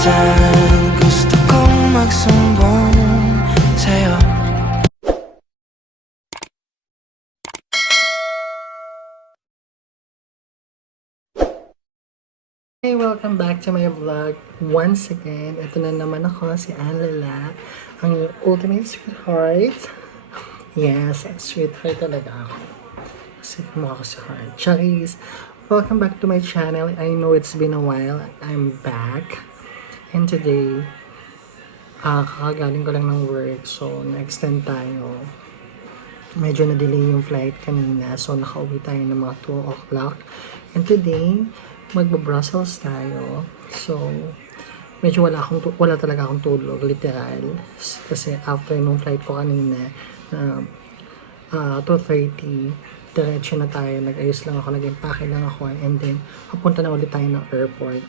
Minsan gusto kong magsumbong sa'yo. Hey, welcome back to my vlog. Once again, ito na naman ako, si Anlala, ang ultimate sweetheart. Yes, sweetheart talaga ako. Kasi kumukha ko si Heart. Charis, welcome back to my channel. I know it's been a while. I'm back. And today, kakagaling ko lang ng work. So, na-extend tayo. Medyo na-delay yung flight kanina. So, nakauwi tayo ng mga 2 o'clock. And today, magba-Brussels tayo. So, medyo wala talaga akong tulog, literal. Kasi after nung flight ko kanina, 2:30, diretso na tayo. Nag-ayos lang ako, nag-impake lang ako. And then, papunta na ulit tayo ng airport.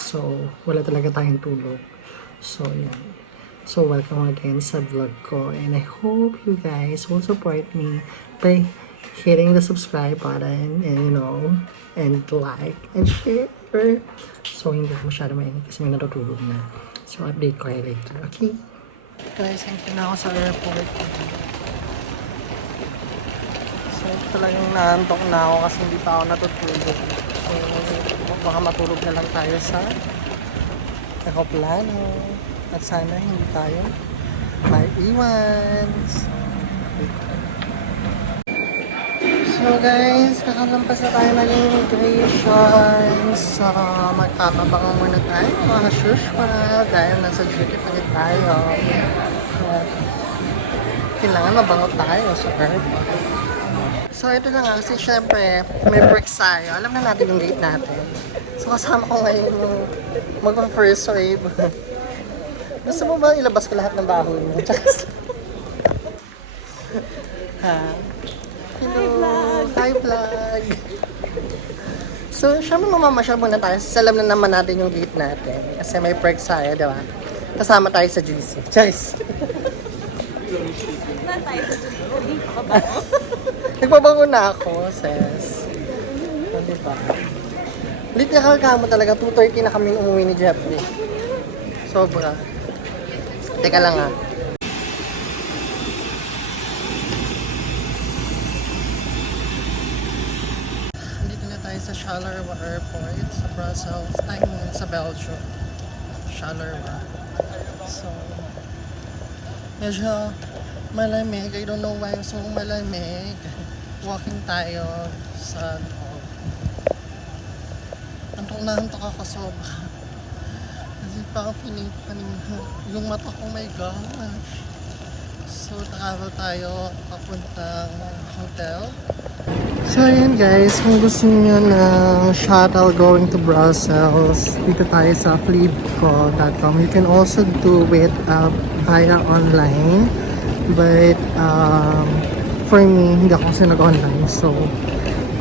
So, wala talaga tayong tulog. So, yan. So, welcome again sa vlog ko. And I hope you guys will support me by hitting the subscribe button and and like and share. So, hindi ko masyado mainit kasi may natutulog na. So, update ko kayo later. Okay? Guys, hanggang na ako sa airport. So, talagang naantok na ako kasi hindi pa ako natutulog. So, baka matulog na lang tayo sa aeroplano. At sana hindi tayo maiiwan. So guys, kakalampas na tayo ng immigration. So magpapabang muna tayo mga usual dahil nasa duty free tayo. At kailangan mabango tayo sa airport. So ito na nga kasi syempre may breaks tayo. Alam na natin yung gate natin. So kasama ko ngayon yung mag-first wave. Gusto mo ba ilabas ko lahat ng bahoy mo? Ha? Hello! Hi vlog! So, syempre mamamasyal muna tayo. Salam na naman natin yung gate natin. Kasi may perks tayo, di ba? Kasama tayo sa GC. Charis! Nagbabango na ako, sis. O, di ba? Literal ka mo talaga. 2:30 na kaming umuwi ni Jeffrey. Sobra. Teka lang ha. Dito na tayo sa Charleroi Airport sa Brussels. Tayo ngayon sa Belgium. Charleroi. So, medyo malamig. I don't know why so malamig. Walking tayo sa loob. Antok ako sobra. Kasi parang feeling ko kanina yung mata ko, my gosh. So, travel tayo papuntang hotel. So, ayan guys, kung gusto niyo ng shuttle going to Brussels, dito tayo sa flibco.com. You can also do it via online. But, for me, hindi ako kasi nag-online. So,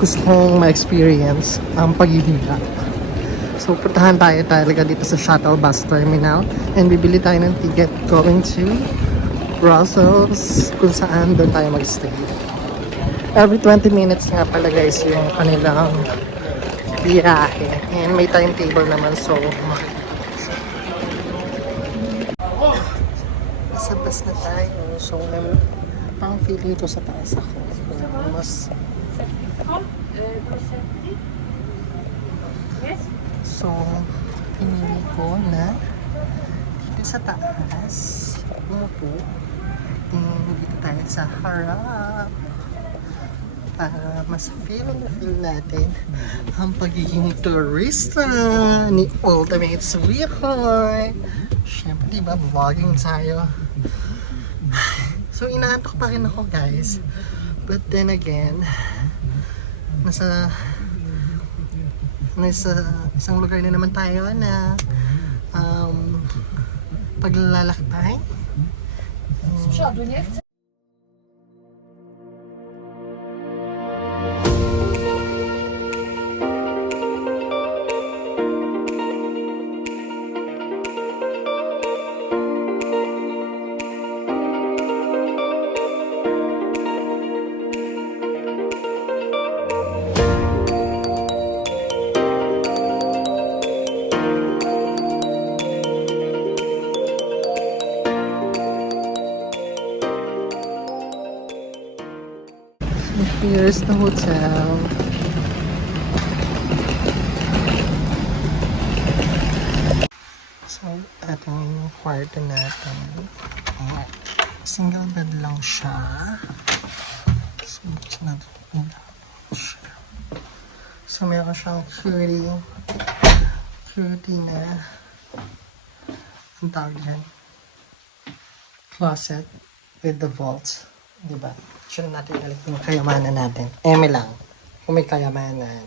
gusto kong ma-experience ang paghihila. So, puntahan tayo talaga dito sa shuttle bus terminal and bibili tayo ng ticket going to Brussels kung saan doon tayo mag-stay. Every 20 minutes nga pala guys yung kanilang biyahe. And may timetable naman so nasa bus na tayo. So, parang feeling ko sa taas ako. Mas so, pinili ko na dito sa taas, umupo. Dito tayo sa harap para mas feel natin ang pagiging turista ni Ultimate Sweetheart. Siyempre, diba, vlogging tayo. So, inaantok pa rin ako, guys. But then again, nasa isang lugar na naman tayo na paglalakbay. Here's the hotel. So, ito yung kwarto natin. Ayan. Single bed lang siya. So, buksan natin. So, meron siyang cutie na ang tawag yan. Closet with the vault. Diba? Sure natin ulit yung kayamanan natin. Eme lang. Kung may kayamanan.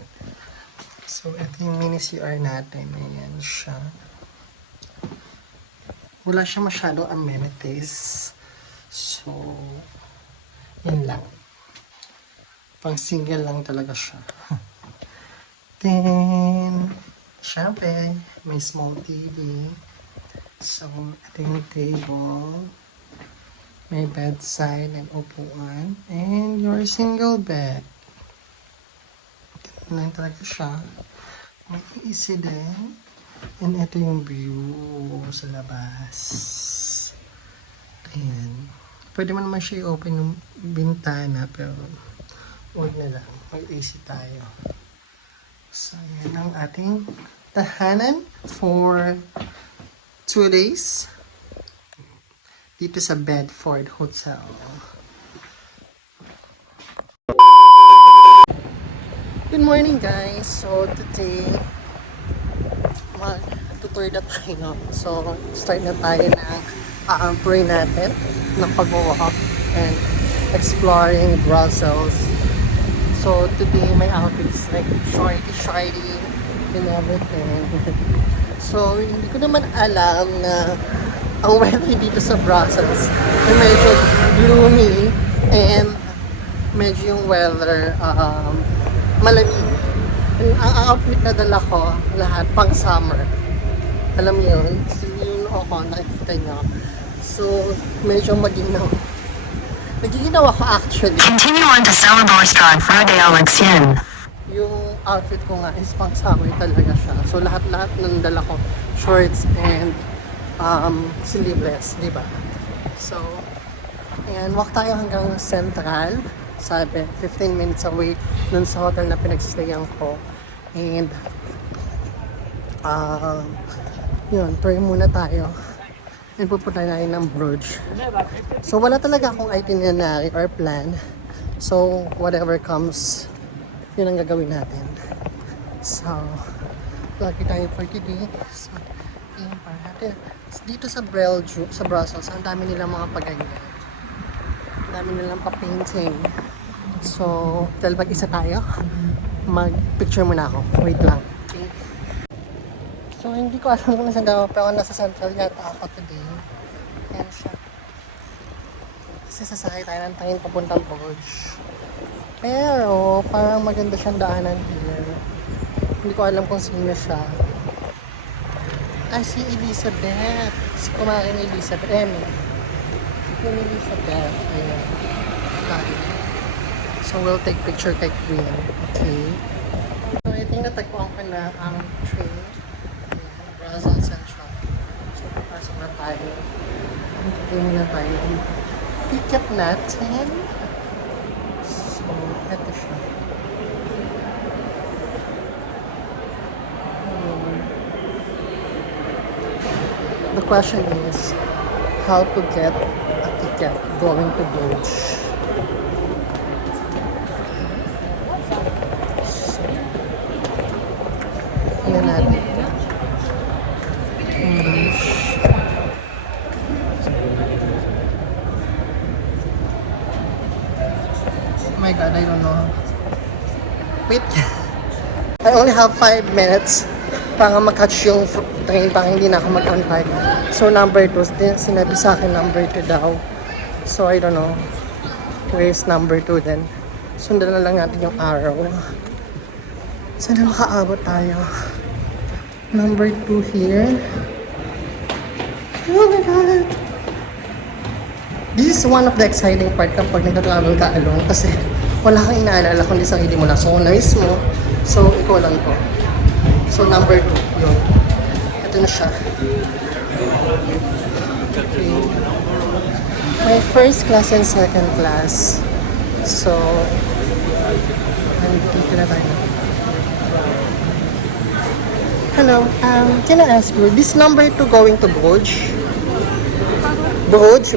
So, ito yung mini CR natin. Ayan siya. Wala siya masyadong amenities. So, yan lang. Pang single lang talaga siya. Then, syempre, may small TV. So, ito yung table. May bedside and upuan. And your single bed. Ganun lang talaga siya. May easy din. And ito yung view sa labas. Ayan. Pwede mo naman siya i-open yung bintana, pero huwag na lang. Mag-AC tayo. So, yan ang ating tahanan for 2 days dito sa Bedford Hotel. Good morning, guys. So, today, mag-tutor na tayo. So, start na tayo ng pray natin, ng pag-walk and exploring Brussels. So, today, my outfit is like shorty and everything. So, hindi ko naman alam na ang weather dito sa Brussels ay medyo gloomy and medyo yung weather malamig. Ang outfit na dala ko, lahat pang summer. Alam niyo yun? Yun ako, nakikita niyo. So, medyo maginaw. Nagiginaw ako actually. Continue on to Selleborgstraat Friday Alexian. Yung outfit ko nga is pang summer talaga siya. So, lahat-lahat ng dala ko, shorts and sleeveless, di ba? So, ayan, walk tayo hanggang Central. Sabi, 15 minutes away dun sa hotel na pinagsistayan ko. And, yun, pray muna tayo. And pupunta na ng Bruges. So, wala talaga akong itinerary or plan. So, whatever comes, yun ang gagawin natin. So, lagi tayo for today. So, yun para natin. Dito sa Brussels, ang dami nilang mga paganyan. Ang dami nilang pa-painting. So, dahil mag-isa tayo, mag-picture muna ako. Wait lang. Okay. So, hindi ko alam kung nasan daw, pero nasa Central yata ako today. Ayan siya. Kasi sasakay tayo ng train papuntang Bruges. Pero, parang maganda siyang daanan here. Hindi ko alam kung sino siya. Si Elizabeth. Si kumain ni Elizabeth. Si Queen Elizabeth. Ayan. Tayo. So, we'll take picture kay Queen. Okay. So, ito yung natagpuan ko na ang train. Ayan, Brussels Central. So, papasok na tayo. Ito muna tayo. Ticket natin. So, ito siya. The question is, how to get a ticket going to Bruges. Tingnan natin. English. Oh my God, I don't know. Wait. I only have 5 minutes para mag-catch yung train para hindi na ako mag-on-time. So, number 2. Sinabi sa akin number 2 daw. So, I don't know. Where's number 2 then? Sundan na lang natin yung arrow. Sana makaabot tayo. Number 2 here. Oh my God! This is one of the exciting part kapag nag-travel ka alone kasi wala kang inaalala kundi sarili mo lang. So, nice mo. So, ikaw lang to. So, number 2. Yun. Ito na siya. Okay. My first class and second class. So, Nandito na tayo. Hello, can I ask you, this number to going to Bruges? Bruges?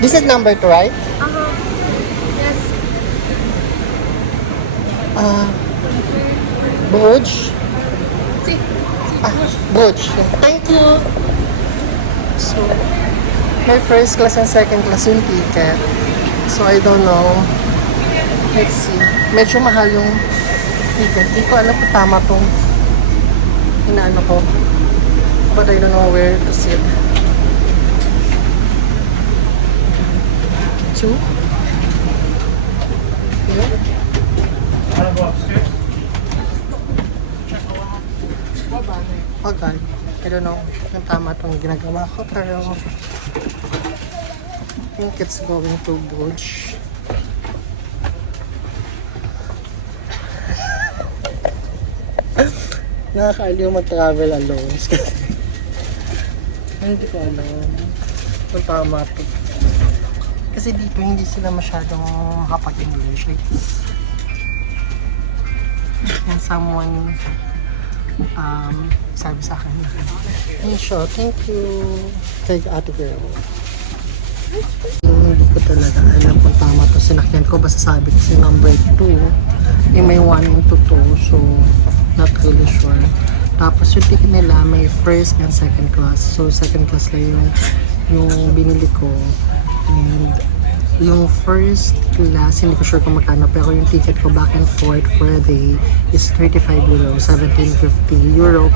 This is number 2, right? Yes. Bruges? See. Bruges. Thank you. So, may first class and second class yung ticket. So, I don't know. Let's see. Medyo mahal yung ticket. Hindi ko alam kung tama tong inaano ko. But I don't know where to sit. 2? Here? Okay. I don't know kung tama itong ginagawa ko, pero I think it's going to Bruges. Nakakaaliw mag-travel alone kasi hindi ko alam kung tama ito. Kasi dito hindi sila masyadong makapag-English. And someone sabi sa akin, hey, sure, thank you. Kay ate girl. Hindi ko talaga alam kung tama to. Sinakyan ko, basta sabi kasi number 2. May 1 into 2, so not really sure. Tapos yung ticket nila may first and second class. So second class lang yung binili ko. And yung first class, hindi ko sure kung magkano, pero yung ticket ko back and forth for a day is 35 euro, 17.50 euro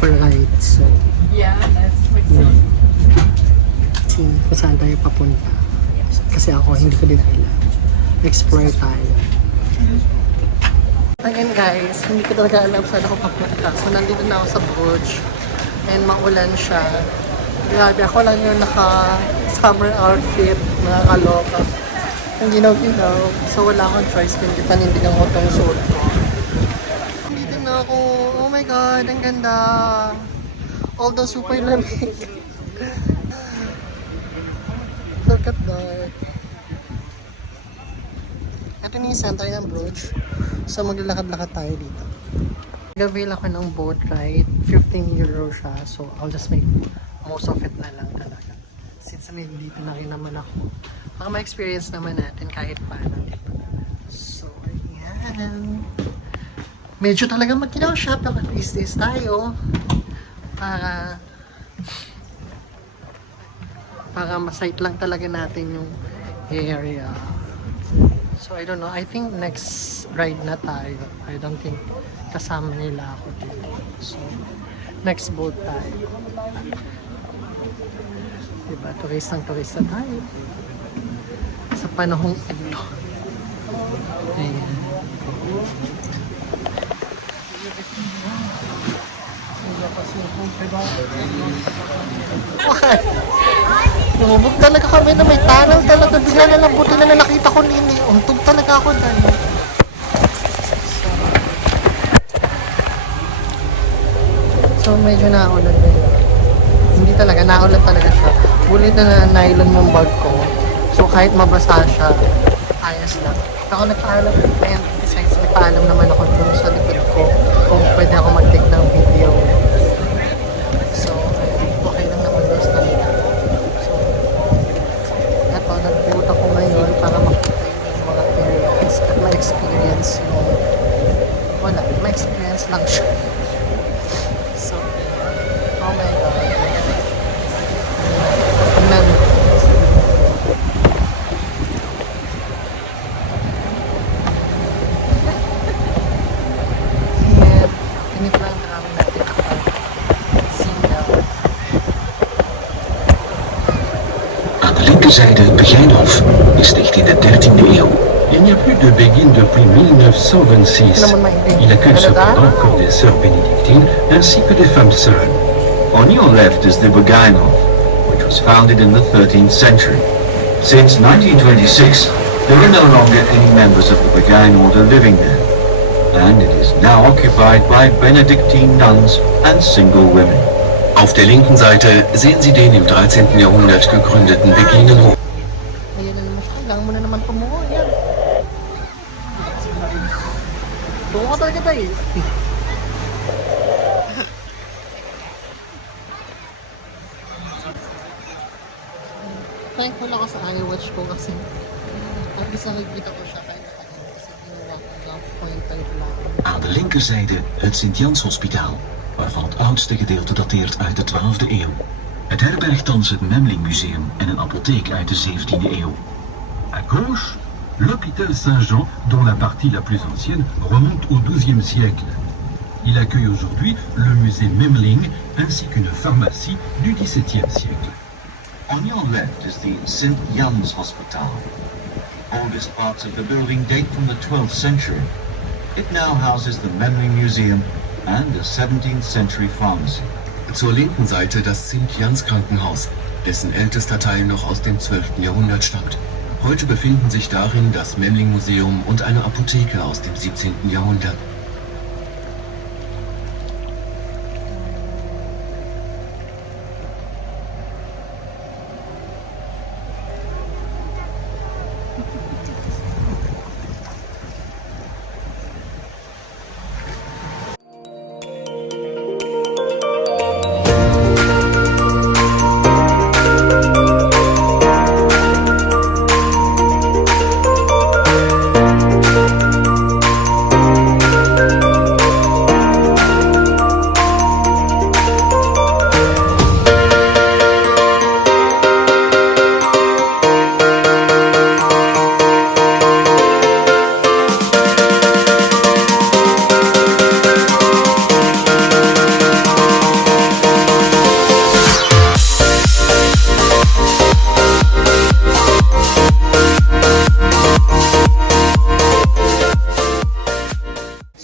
per ride. So, Yeah, that's see kung saan tayo papunta. Kasi ako, hindi ko din alam. Explore tayo. Again guys, hindi ko talaga alam saan ako papunta. So, nandito na ako sa Bruges. And maulan siya. Grabe, ako lang yung naka-summer outfit, nakakaloka. Ang ginaw-ginaw. So wala akong choice, hindi panindigan ko itong suot ko. Nandito na ako. Oh my god, ang ganda. Although super lamig. Look at that. Ito na yung center ng Bruges. So maglalakad-lakad tayo dito. Nag-avail ako ng boat ride. 15 euro siya. So I'll just make most of it na lang talaga. Since dito na rin naman ako. Baka ma-experience naman natin kahit paano. Diba? So, ayan. Medyo talaga mag-shop at least tayo. Para masight lang talaga natin yung area. So, I don't know. I think next ride na tayo. I don't think kasama nila ako dito. So, next boat tayo. Diba? Turista na tayo. Sa panahong ito. Ayan. Lumubog talaga kami na may tunnel talaga. Bigla na lang buti na nakita ko nini. Untog talaga ako dahil. So medyo naulan din. Hindi talaga, naulan talaga siya. Bulit na nylon yung bag ko. So kahit mabasa siya, ayos lang. Ako nagpaalam and besides nagpaalam naman ako dun sa likod ko kung pwede ako mag-take ng video. So okay lang naman doon sa kanila. So eto, nag-boot ako ngayon para makita yung mga areas at ma-experience yung wala, ma-experience lang siya. So, oh my god. Amen. Aan de linkerzijde het Begijnhof is dicht in de 13e eeuw. Il n'y a plus de Begin depuis 1926. Il accueille cependant encore des sœurs bénédictines ainsi que des femmes sœurs. On your left is the Begijnhof, which was founded in the 13th century. Since 1926, there are no longer any members of the Begijn order living there, and it is now occupied by Benedictine nuns and single women. Auf der linken Seite sehen Sie den im 13. Jahrhundert gegründeten Beginenhof. Ayan na naman Kailangan mo na naman tumuha. Yan. Tumuha talaga tayo. Thankful ako sa iWatch ko kasi at least nakikita ko siya kahit nakain kasi ginawa ko lang point lang. Aan de linkerzijde het Sint-Jans-hospitaal, waarvan het oudste gedeelte dateert uit de 12e eeuw. Het herbergt thans het Memling Museum en een apotheek uit de 17e eeuw. À gauche, l'hôpital Saint-Jean, dont la partie la plus ancienne remonte au XIIe siècle. Il accueille aujourd'hui le musée Memling ainsi qu'une pharmacie du XVIIe siècle. On your left is the St. Jan's Hospital. Oldest parts of the building date from the 12th century. It now houses the Memling Museum and a 17th century pharmacy. Zur linken Seite das St-Jans-Krankenhaus, dessen ältester Teil noch aus dem 12. Jahrhundert stammt. Heute befinden sich darin das Memling-Museum und eine Apotheke aus dem 17. Jahrhundert.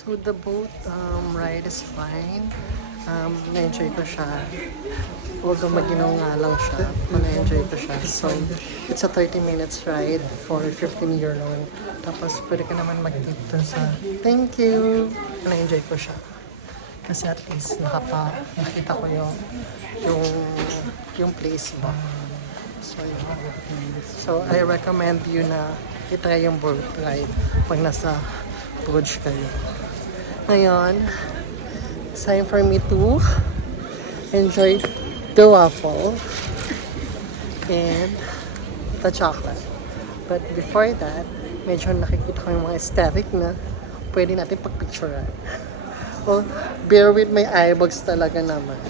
So the boat ride is fine. Na-enjoy ko siya. Although maginaw nga lang siya, na-enjoy ko siya. So, it's a 30 minutes ride for 15-year-old. Tapos, pwede ka naman mag-tip dun sa thank you. Na-enjoy ko siya. Kasi at least nakita ko yung place ba. So, yun. So, I recommend you na itry yung boat ride pag nasa Bruges kayo. Ngayon, it's time for me to enjoy the waffle and the chocolate. But before that, medyo nakikita ko yung mga aesthetic na pwede natin pagpicturean. Oh, bear with my eyebags talaga naman.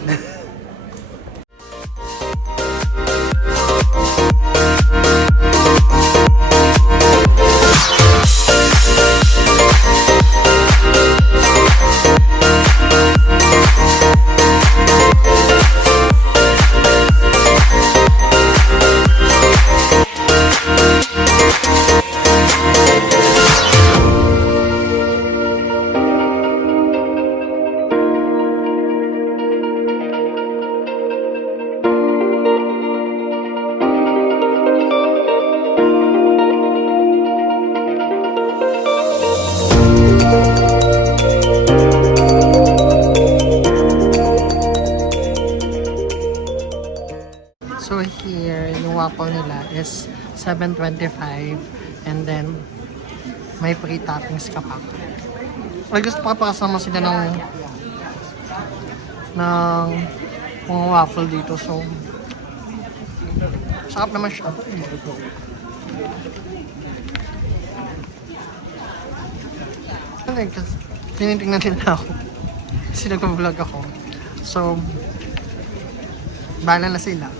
So here, yung waffle nila is $7.25 and then may free toppings ka pa. I guess papakasama sila ng mga waffle dito. So, sarap naman siya. Kasi tinitingnan nila ako. Kasi nagpa-vlog ako. So, bahala na sila.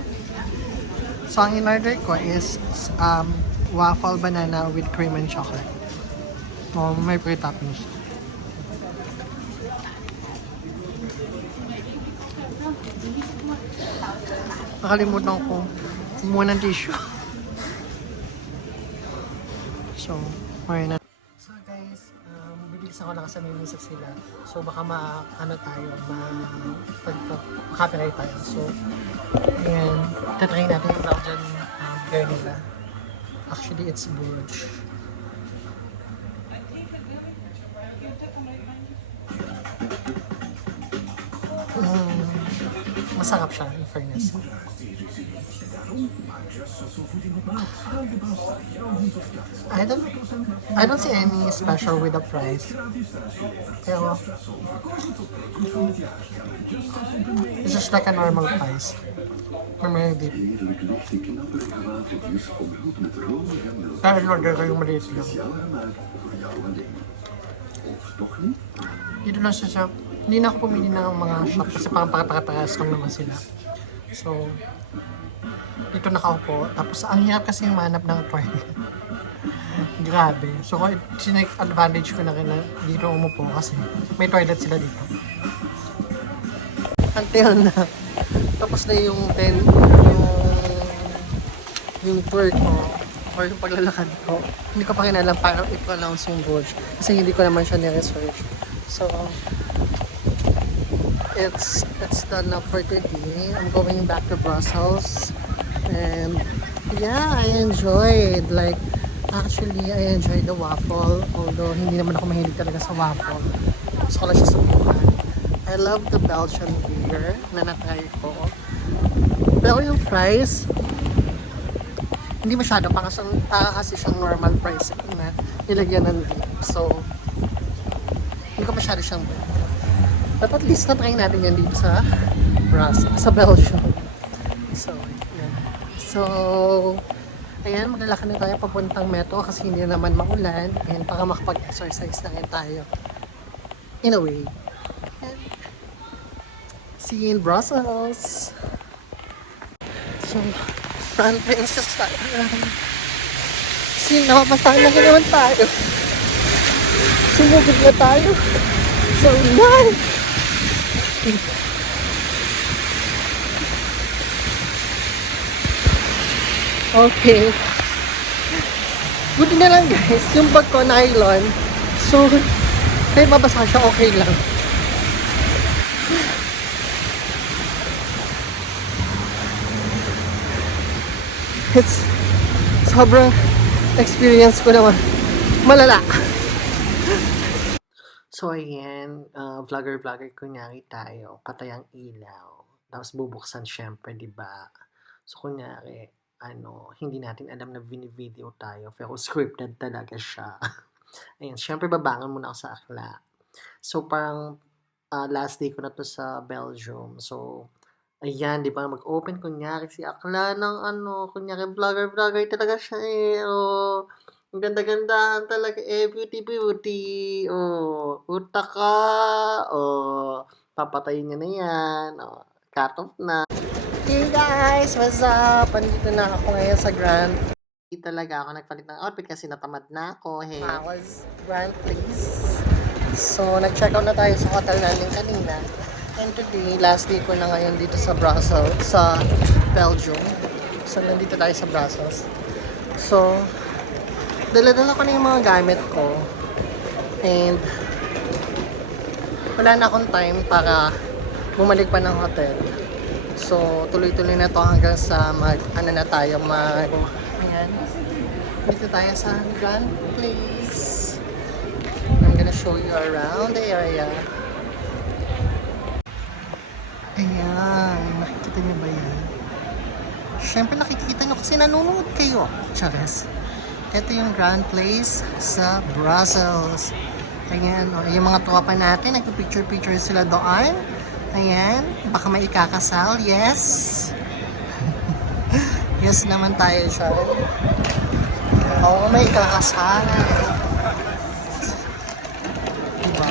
So, ang in-order ko is waffle banana with cream and chocolate. Oh, may free toppings. Nakalimutan ko kumuha ng tissue. So, ayun na. So guys, bibilis ako lang kasi may music sila. So baka copyright tayo. So, ayan, tatry natin yung Belgian beer nila. Actually, it's Bruges. Masarap siya, in fairness. I don't see any special with the price. Pero, it's just like a normal price. Normal dip. Pero order ko yung maliit lang. Dito lang sa shop. Hindi na ako pumili ng mga shop kasi parang pakatakas lang naman sila. So, dito nakaupo. Tapos, ang hirap kasi manap ng toilet. Grabe. So, sinek advantage ko na rin na dito umupo kasi may toilet sila dito. Until na. Tapos na yung tour ko or yung paglalakad ko. Hindi ko pa rin alam paano i-pronounce yung Bruges kasi hindi ko naman siya ni-research. So, it's done now for today. I'm going back to Brussels. And yeah, I enjoyed. Actually, I enjoyed the waffle. Although, hindi naman ako mahilig talaga sa waffle. Gusto ko lang siya subukan. I love the Belgian beer na natry ko. Pero yung fries, hindi masyado. Para kasi siyang normal fries na nilagyan ng dip. So, hindi ko masyado siyang but at least na-try natin yan dito sa sa Belgium. So, yeah. So, ayan, maglalakad na tayo papuntang metro kasi hindi naman maulan and para makapag-exercise na rin tayo. In a way. And, see you in Brussels. So, front princess tayo. See, nakapasahan na naman tayo. Sumugod na tayo. So, nice! Okay. Buti na lang guys, yung bag ko nylon. So, kahit mabasa siya, okay lang. It's sobrang experience ko naman. Malala. So, ayan, vlogger kunyari tayo, patay ang ilaw. Tapos bubuksan syempre, di ba? So, kunyari, hindi natin alam na video tayo, pero scripted talaga siya. Ayan, syempre babangon muna ako sa akla. So, parang last day ko na to sa Belgium. So, ayan, di ba, mag-open kunyari si akla ng kunyari vlogger talaga siya eh. Oh, ang ganda-ganda talaga eh, beauty. Oh, utak ka. Oh, papatayin niya na yan. Oh, cut off na. Hey guys, what's up? Andito na ako ngayon sa Grand. Hindi talaga ako nagpalit ng outfit kasi natamad na ako. Hey, I was Grand Place. So, nag-check out na tayo sa hotel namin kanina. And today, last day ko na ngayon dito sa Brussels, sa Belgium. So, nandito tayo sa Brussels. So, dala-dala ko na yung mga gamit ko. And, wala na akong time para bumalik pa ng hotel. So, tuloy-tuloy na to hanggang sa ayan. Dito tayo sa Grand Place. I'm gonna show you around the area. Ayan, nakikita niyo ba yan? Siyempre nakikita niyo kasi nanonood kayo. Chares. Ito yung Grand Place sa Brussels. Ayan, yung mga tropa natin, nagpipicture-picture sila doon. Ayan, baka may ikakasal, yes. Yes naman tayo siya. Oo, may ikakasal. Diba?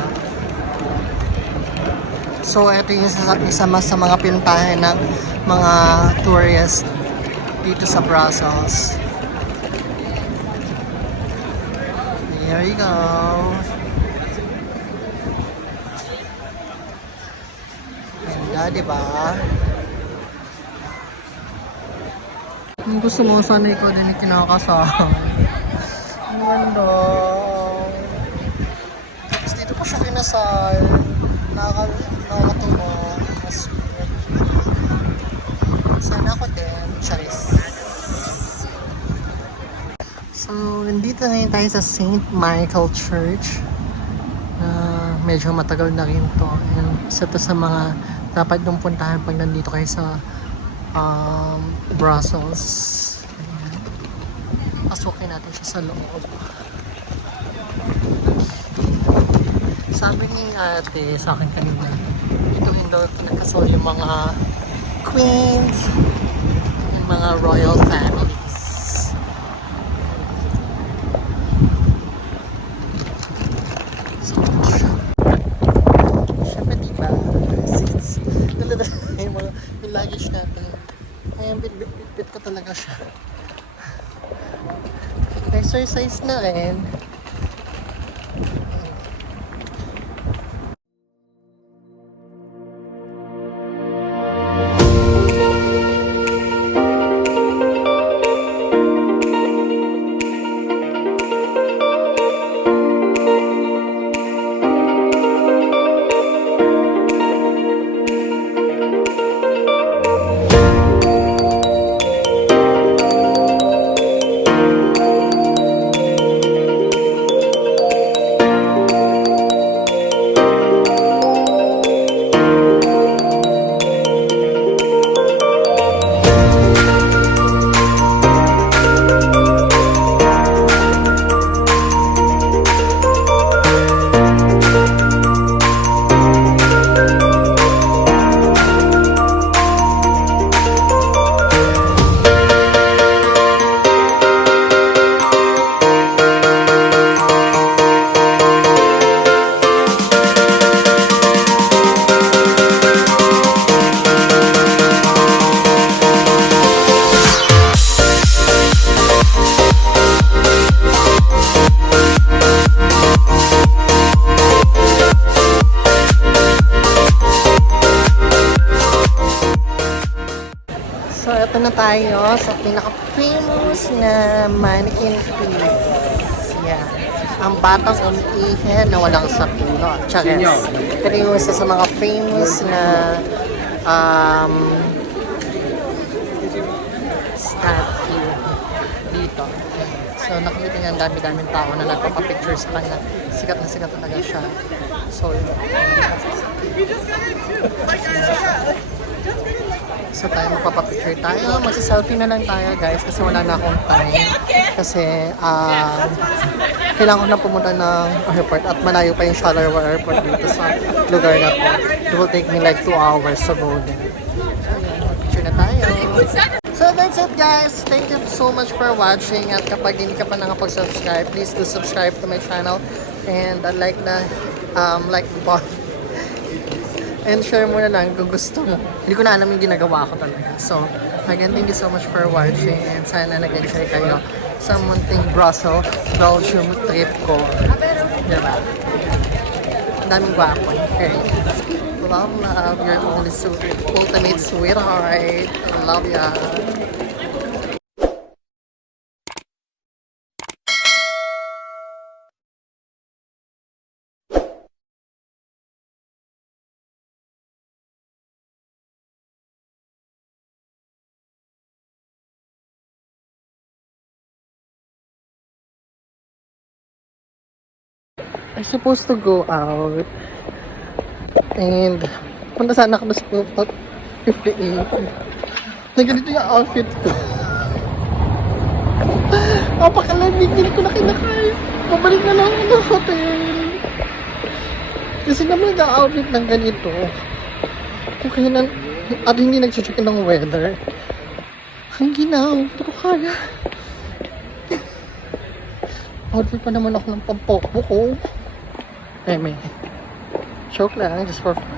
So, ito yung isa sa mga pinuntahan ng mga tourists dito sa Brussels. There you go. Ganda, diba? Kung gusto mo, sana ikaw din yung kinakasal. Ang ganda. Tapos dito pa siya kinasal. Nakakatuwa. Mas sweet. Sana ako din. Charis. So, nandito ngayon tayo sa St. Michael Church. Medyo matagal na rin to. And isa to sa mga dapat nung puntahan pag nandito kayo sa Brussels. Ayan. Pasukin natin siya sa loob. Sabi ni ate sa akin kanina, ito daw kinakasal yung mga queens, yung mga royal families. So, syempre diba, yung luggage natin, ayan, bit ko talaga siya. Exercise na rin. So, ito na tayo sa pinaka-famous na mannequin piece. Yeah. Ang batang umiihe na walang sapuno. Chares. Ito yung isa sa mga famous na statue dito. So, nakikita niya ang dami-daming tao na nagpapapicture sa kanya. Sikat na sikat talaga siya. So, so tayo magpapapicture tayo. Magsa-selfie na lang tayo guys kasi wala na akong time. Kasi kailangan ko na pumunta ng airport at malayo pa yung Charleroi Airport dito sa lugar na to. It will take me like 2 hours to go there. So ayan, picture na tayo. So that's it guys. Thank you so much for watching. At kapag hindi ka pa nakapag-subscribe, please do subscribe to my channel. And like the button. And share mo na lang kung gusto mo. Hindi ko na alam yung ginagawa ko talaga. So, again, thank you so much for watching. And sana nag-enjoy kayo sa munting Brussels, Belgium trip ko. Diba? Ang daming gwapo. Okay. Love, your only ultimate sweetheart. Love ya. I'm supposed to go out and punta sana ako sa Rooftop 58 na ganito yung outfit ko. Napakalamig, hindi ko na kinakaya. Pabalik na lang ako ng hotel kasi naman nag-outfit ng ganito okay na at hindi nag-check ng weather. Ang ginaw, hindi ko kaya. Outfit pa naman ako ng pampoko ko. May joke lang, just for fun.